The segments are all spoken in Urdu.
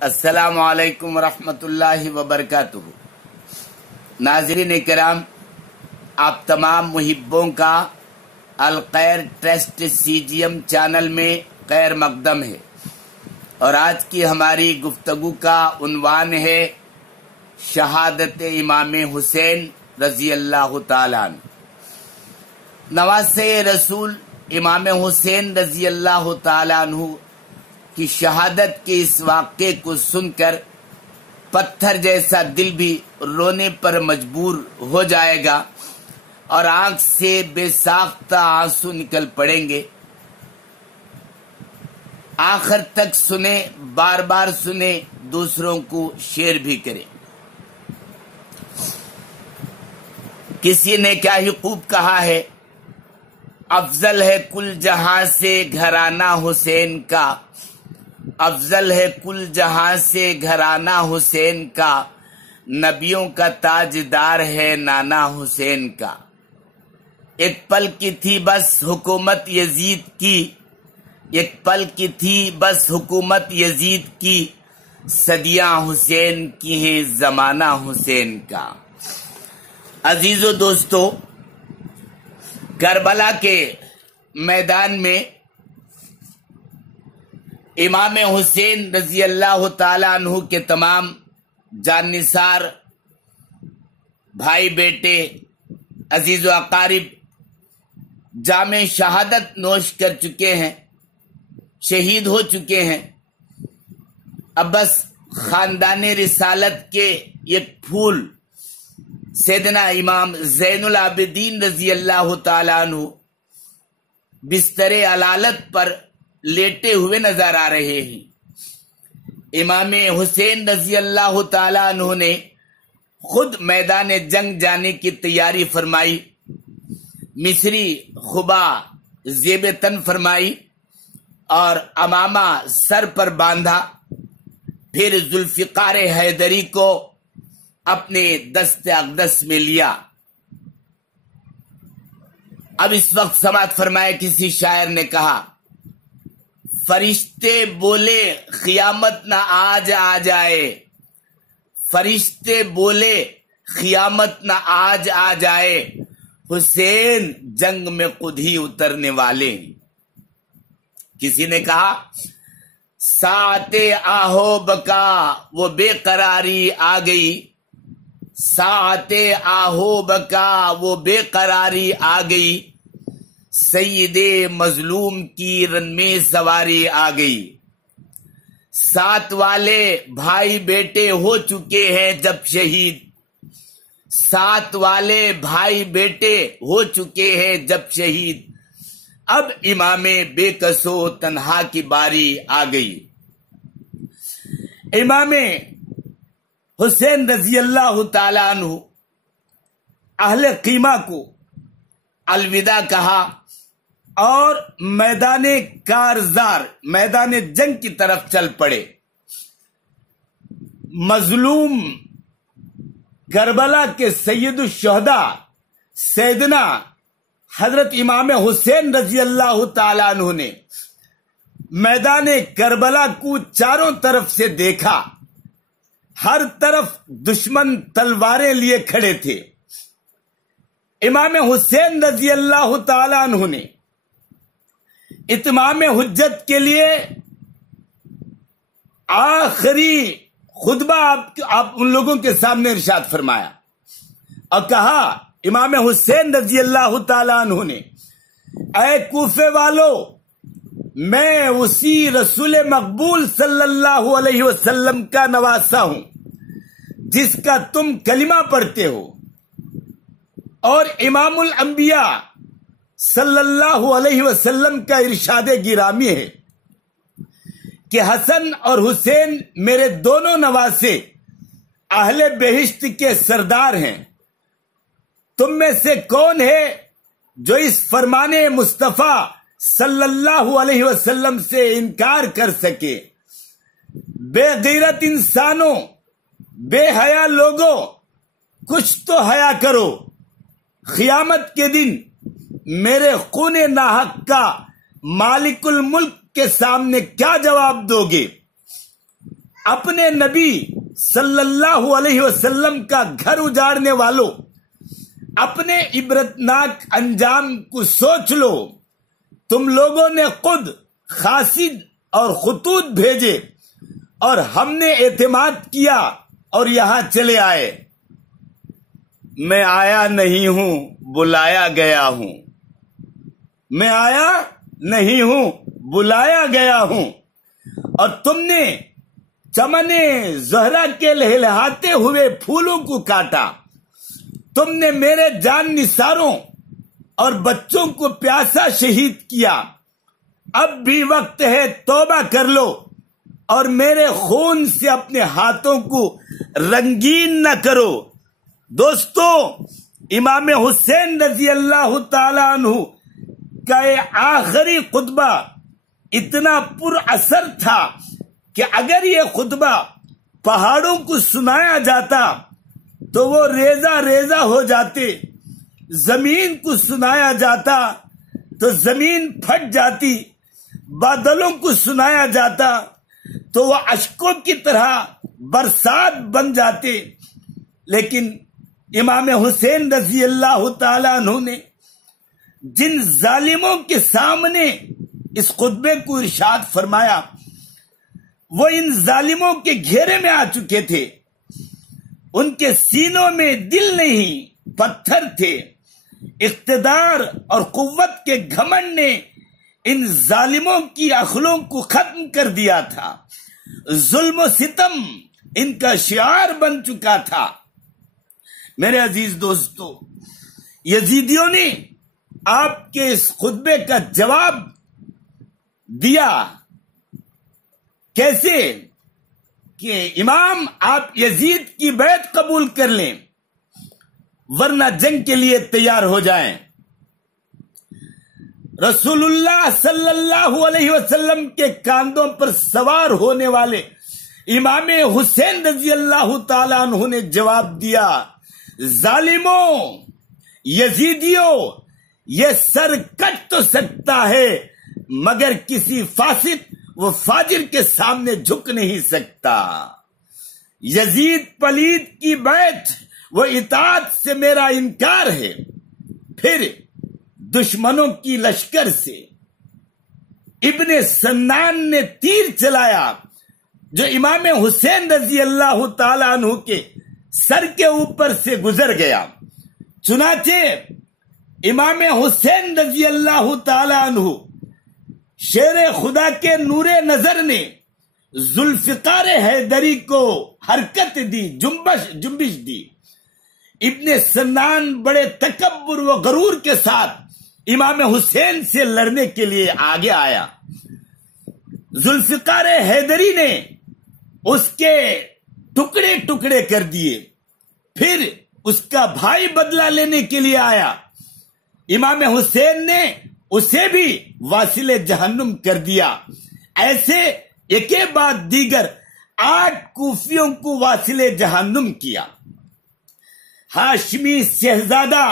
السلام علیکم ورحمۃ اللہ وبرکاتہ۔ ناظرین کرام، آپ تمام محبوں کا الخیر ٹرسٹ CGM چینل میں خیر مقدم ہے، اور آج کی ہماری گفتگو کا عنوان ہے شہادت امام حسین رضی اللہ تعالیٰ عنہ۔ نواسۂ رسول امام حسین رضی اللہ تعالیٰ عنہ کی شہادت کے اس واقعے کو سن کر پتھر جیسا دل بھی رونے پر مجبور ہو جائے گا اور آنکھ سے بے ساختہ آنسو نکل پڑیں گے۔ آخر تک سنیں، بار بار سنیں، دوسروں کو شیئر بھی کریں۔ کسی نے کیا ہی خوب کہا ہے، افضل ہے کل جہاں سے گھرانہ حسین کا، افضل ہے کل جہاں سے گھرانہ حسین کا، نبیوں کا تاجدار ہے نانا حسین کا۔ ایک پل کی تھی بس حکومت یزید کی، ایک پل کی تھی بس حکومت یزید کی، صدیاں حسین کی ہیں زمانہ حسین کا۔ عزیزو دوستو، کربلا کے میدان میں امام حسین رضی اللہ تعالیٰ عنہ کے تمام جان نثار بھائی بیٹے، عزیز و اقارب جام شہادت نوش کر چکے ہیں، شہید ہو چکے ہیں۔ اب بس خاندان رسالت کے ایک پھول سیدنا امام زین العابدین رضی اللہ تعالیٰ عنہ بستر علالت پر لیٹے ہوئے نظر آ رہے ہیں۔ امام حسین رضی اللہ تعالیٰ عنہ نے خود میدان جنگ جانے کی تیاری فرمائی، مصری خبا زیب تن فرمائی اور امامہ سر پر باندھا، پھر ذوالفقار حیدری کو اپنے دست اقدس میں لیا۔ اب اس وقت سماعت فرمائے، کسی شاعر نے کہا، فرشتے بولے قیامت نہ آج آ جائے، فرشتے بولے قیامت نہ آج آ جائے، حسین جنگ میں خود ہی اترنے والے۔ کسی نے کہا، ساعت آہو بکا وہ بے قراری آ گئی، ساعت آہو بکا وہ بے قراری آ گئی، سید مظلوم کی رن میں سواری آ گئی۔ ساتھ والے بھائی بیٹے ہو چکے ہیں جب شہید، ساتھ والے بھائی بیٹے ہو چکے ہیں جب شہید، اب امام بے کسو تنہا کی باری آ گئی۔ امام حسین رضی اللہ تعالیٰ عنہ اہل قیمہ کو الوداع کہا اور میدان کارزار، میدان جنگ کی طرف چل پڑے۔ مظلوم کربلا کے سید الشہداء سیدنا حضرت امام حسین رضی اللہ تعالیٰ عنہ نے میدان کربلا کو چاروں طرف سے دیکھا، ہر طرف دشمن تلواریں لیے کھڑے تھے۔ امام حسین رضی اللہ تعالیٰ عنہ نے اتمام حجت کے لیے آخری خطبہ آپ ان لوگوں کے سامنے ارشاد فرمایا اور کہا، امام حسین رضی اللہ تعالیٰ عنہ نے، اے کوفے والو، میں اسی رسول مقبول صلی اللہ علیہ وسلم کا نواسا ہوں جس کا تم کلمہ پڑھتے ہو، اور امام الانبیاء صلی اللہ علیہ وسلم کا ارشاد گرامی ہے کہ حسن اور حسین میرے دونوں نواسے اہل بہشت کے سردار ہیں۔ تم میں سے کون ہے جو اس فرمان مصطفیٰ صلی اللہ علیہ وسلم سے انکار کر سکے؟ بے غیرت انسانوں، بے حیا لوگوں، کچھ تو حیا کرو، قیامت کے دن میرے خون ناحق کا مالک الملک کے سامنے کیا جواب دو گے؟ اپنے نبی صلی اللہ علیہ وسلم کا گھر اجاڑنے والوں، اپنے عبرتناک انجام کو سوچ لو۔ تم لوگوں نے خود قاصد اور خطوط بھیجے اور ہم نے اعتماد کیا اور یہاں چلے آئے۔ میں آیا نہیں ہوں، بلایا گیا ہوں۔ میں آیا نہیں ہوں، بلایا گیا ہوں۔ اور تم نے چمن زہرا کے لہلہاتے ہوئے پھولوں کو کاٹا۔ تم نے میرے جان نثاروں اور بچوں کو پیاسا شہید کیا۔ اب بھی وقت ہے، توبہ کر لو اور میرے خون سے اپنے ہاتھوں کو رنگین نہ کرو۔ دوستو، امام حسین رضی اللہ تعالیٰ عنہ کا یہ آخری خطبہ اتنا پر اثر تھا کہ اگر یہ خطبہ پہاڑوں کو سنایا جاتا تو وہ ریزہ ریزہ ہو جاتے، زمین کو سنایا جاتا تو زمین پھٹ جاتی، بادلوں کو سنایا جاتا تو وہ اشکوں کی طرح برسات بن جاتے۔ لیکن امام حسین رضی اللہ تعالیٰ عنہ نے جن ظالموں کے سامنے اس خطبے کو ارشاد فرمایا، وہ ان ظالموں کے گھیرے میں آ چکے تھے۔ ان کے سینوں میں دل نہیں، پتھر تھے۔ اقتدار اور قوت کے گھمنڈ نے ان ظالموں کی عقلوں کو ختم کر دیا تھا۔ ظلم و ستم ان کا شعار بن چکا تھا۔ میرے عزیز دوستو، یزیدیوں نے آپ کے اس خطبے کا جواب دیا۔ کیسے؟ کہ امام آپ یزید کی بیعت قبول کر لیں ورنہ جنگ کے لیے تیار ہو جائیں۔ رسول اللہ صلی اللہ علیہ وسلم کے کاندھوں پر سوار ہونے والے امام حسین رضی اللہ تعالیٰ عنہ نے جواب دیا، ظالموں، یزیدیوں، یہ سر کٹ تو سکتا ہے مگر کسی فاسق و فاجر کے سامنے جھک نہیں سکتا۔ یزید پلید کی بیعت و اطاعت سے میرا انکار ہے، پھر دشمنوں کی لشکر سے ابن سنان نے تیر چلایا جو امام حسین رضی اللہ تعالیٰ عنہ کے سر کے اوپر سے گزر گیا۔ چنانچہ امام حسین رضی اللہ تعالیٰ عنہ شیر خدا کے نور نظر نے ذوالفقار حیدری کو حرکت دی، جنبش دی۔ ابن سنان بڑے تکبر و غرور کے ساتھ امام حسین سے لڑنے کے لیے آگے آیا۔ ذوالفقار حیدری نے اس کے ٹکڑے ٹکڑے کر دیے، پھر اس کا بھائی بدلہ لینے کے لیے آیا۔ امام حسین نے اسے بھی واصل جہنم کر دیا۔ ایسے ایک بعد دیگر 8 کوفیوں کو واصل جہنم کیا۔ ہاشمی شہزادہ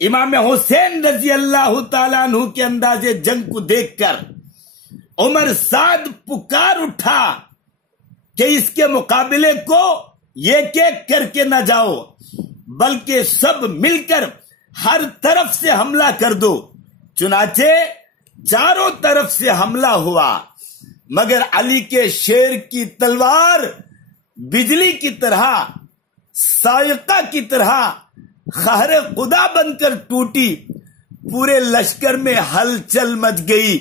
امام حسین رضی اللہ تعالیٰ عنہ کے انداز جنگ کو دیکھ کر عمر سعد پکار اٹھا کہ اس کے مقابلے کو ایک ایک کر کے نہ جاؤ بلکہ سب مل کر ہر طرف سے حملہ کر دو۔ چنانچہ چاروں طرف سے حملہ ہوا، مگر علی کے شیر کی تلوار بجلی کی طرح، سائقہ کی طرح خہر خدا بن کر ٹوٹی۔ پورے لشکر میں ہلچل مچ گئی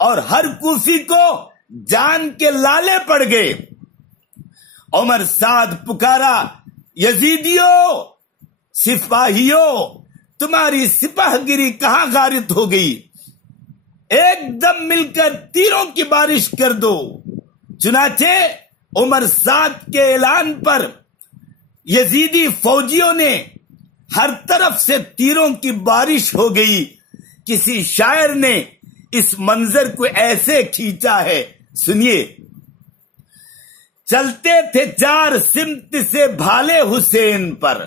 اور ہر کوفی کو جان کے لالے پڑ گئے۔ عمر سعد پکارا، یزیدیوں، سپاہیوں، تمہاری سپاہ گیری کہاں غارت ہو گئی؟ ایک دم مل کر تیروں کی بارش کر دو۔ چنانچہ عمر سعد کے اعلان پر یزیدی فوجیوں نے ہر طرف سے تیروں کی بارش ہو گئی۔ کسی شاعر نے اس منظر کو ایسے کھینچا ہے، سنیے۔ چلتے تھے 4 سمت سے بھالے حسین پر،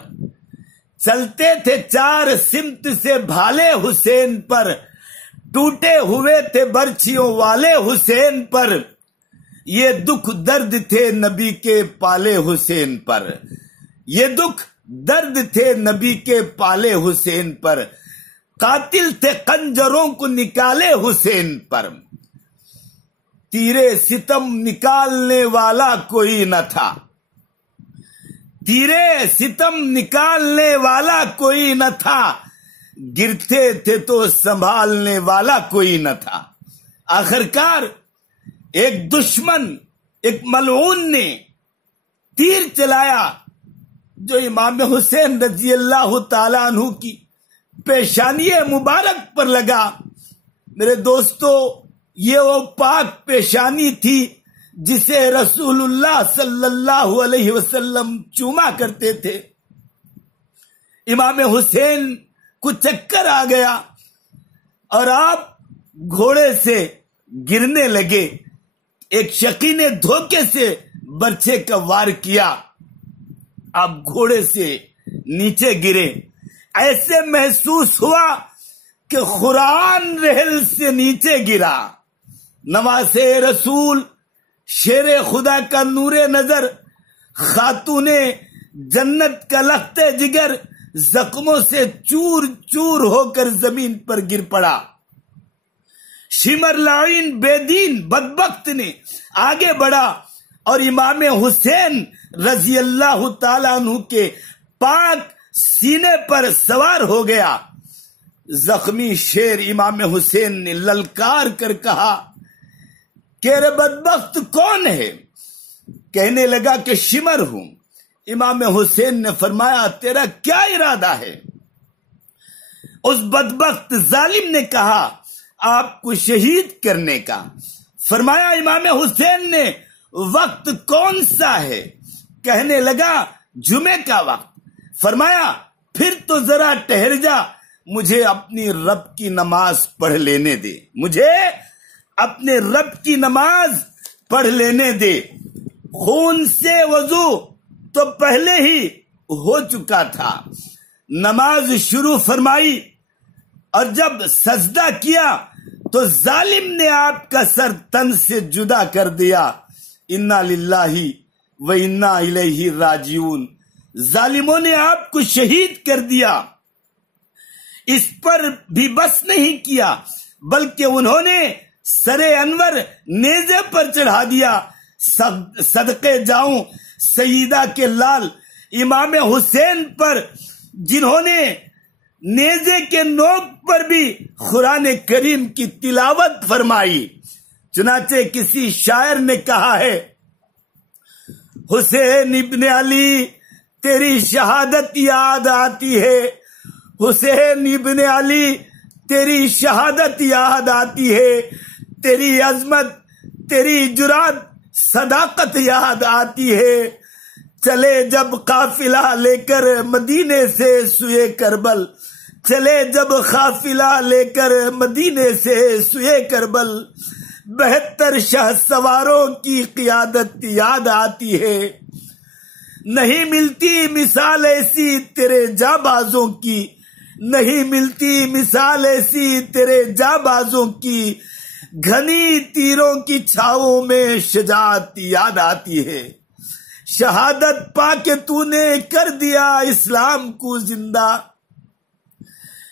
چلتے تھے 4 سمت سے بھالے حسین پر، ٹوٹے ہوئے تھے برچھیوں والے حسین پر، یہ دکھ درد تھے نبی کے پالے حسین پر، یہ دکھ درد تھے نبی کے پالے حسین پر، قاتل تھے خنجروں کو نکالے حسین پر، تیرے ستم نکالنے والا کوئی نہ تھا، تیرے ستم نکالنے والا کوئی نہ تھا، گرتے تھے تو سنبھالنے والا کوئی نہ تھا۔ آخرکار ایک دشمن، ایک ملعون نے تیر چلایا جو امام حسین رضی اللہ تعالیٰ عنہ کی پیشانی مبارک پر لگا۔ میرے دوستو، یہ وہ پاک پیشانی تھی جسے رسول اللہ صلی اللہ علیہ وسلم چوما کرتے تھے۔ امام حسین کو چکر آ گیا اور آپ گھوڑے سے گرنے لگے۔ ایک شقی نے دھوکے سے برچھے کا وار کیا، آپ گھوڑے سے نیچے گرے۔ ایسے محسوس ہوا کہ قرآن رحل سے نیچے گرا۔ نواسے رسول، شیر خدا کا نور نظر، خاتون جنت کا لخت جگر زخموں سے چور چور ہو کر زمین پر گر پڑا۔ شمر لعین بے دین بدبخت نے آگے بڑھا اور امام حسین رضی اللہ تعالیٰ عنہ کے پاک سینے پر سوار ہو گیا۔ زخمی شیر امام حسین نے للکار کر کہا کہ رے بدبخت کون ہے؟ کہنے لگا کہ شمر ہوں۔ امام حسین نے فرمایا تیرا کیا ارادہ ہے؟ اس بدبخت ظالم نے کہا آپ کو شہید کرنے کا۔ فرمایا امام حسین نے وقت کون سا ہے؟ کہنے لگا جمعے کا وقت۔ فرمایا پھر تو ذرا ٹھہر جا، مجھے اپنی رب کی نماز پڑھ لینے دے، مجھے اپنے رب کی نماز پڑھ لینے دے۔ خون سے وضو تو پہلے ہی ہو چکا تھا۔ نماز شروع فرمائی اور جب سجدہ کیا تو ظالم نے آپ کا سر تن سے جدا کر دیا۔ انا للہ و انا الیہ راجعون۔ ظالموں نے آپ کو شہید کر دیا۔ اس پر بھی بس نہیں کیا بلکہ انہوں نے سر انور نیزے پر چڑھا دیا۔ صدقے جاؤں سیدہ کے لال امام حسین پر، جنہوں نے نیزے کے نوک پر بھی قرآن کریم کی تلاوت فرمائی۔ چنانچہ کسی شاعر نے کہا ہے حسین ابن علی تیری شہادت یاد آتی ہے، حسین ابن علی تیری شہادت یاد آتی ہے، تیری عظمت، تیری جرات، صداقت یاد آتی ہے۔ چلے جب قافلہ لے کر مدینے سے سوئے کربل، چلے جب قافلہ لے کر مدینے سے سوئے کربل، 72 شہ سواروں کی قیادت یاد آتی ہے۔ نہیں ملتی مثال ایسی تیرے جانبازوں کی، نہیں ملتی مثال ایسی تیرے جانبازوں کی، گھنی تیروں کی چھاؤں میں شجاعت یاد آتی ہے۔ شہادت پا کے تو نے کر دیا اسلام کو زندہ،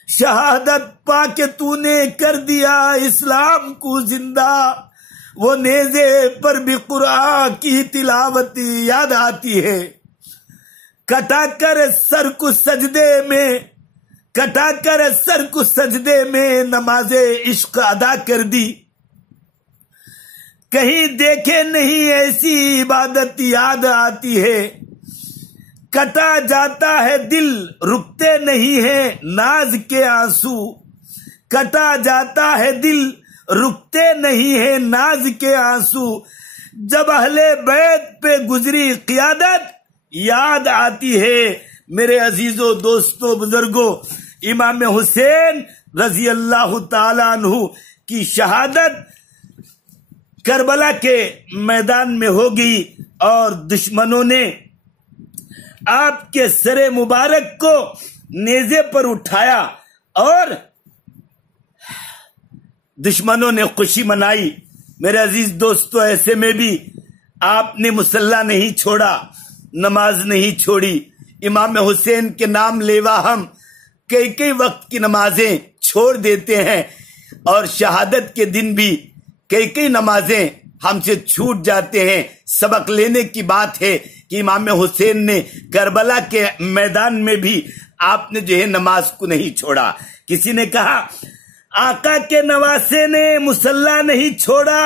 شہادت پا کے تو نے کر دیا اسلام کو زندہ، وہ نیزے پر بھی قرآن کی تلاوت یاد آتی ہے۔ کٹا کر سر کو سجدے میں، کٹا کر سر کو سجدے میں نماز عشق ادا کر دی، کہیں دیکھے نہیں ایسی عبادت یاد آتی ہے۔ کٹا جاتا ہے دل رکتے نہیں ہیں ناز کے آنسو، کٹا جاتا ہے دل رکتے نہیں ہیں ناز کے آنسو، جب اہل بیت پہ گزری قیادت یاد آتی ہے۔ میرے عزیزوں، دوستوں، بزرگوں، امام حسین رضی اللہ تعالیٰ عنہ کی شہادت کربلا کے میدان میں ہوگی اور دشمنوں نے آپ کے سر مبارک کو نیزے پر اٹھایا اور دشمنوں نے خوشی منائی۔ میرے عزیز دوستو، ایسے میں بھی آپ نے مصلی نہیں چھوڑا، نماز نہیں چھوڑی۔ امام حسین کے نام لیوا ہم کئی وقت کی نمازیں چھوڑ دیتے ہیں، اور شہادت کے دن بھی کئی نمازیں ہم سے چھوٹ جاتے ہیں۔ سبق لینے کی بات ہے کہ امام حسین نے کربلا کے میدان میں بھی آپ نے جو ہے نماز کو نہیں چھوڑا۔ کسی نے کہا آقا کے نواسے نے مصلی نہیں چھوڑا،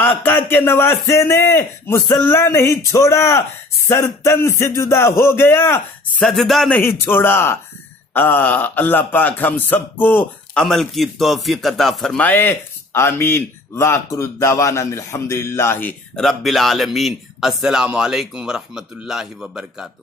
آقا کے نواسے نے مصلی نہیں چھوڑا، سر تن سے جدا ہو گیا سجدہ نہیں چھوڑا۔ اللہ پاک ہم سب کو عمل کی توفیق عطا فرمائے، آمین۔ وآخر الدعوانا الحمدللہ رب العالمین۔ السلام علیکم ورحمۃ اللہ وبرکاتہ۔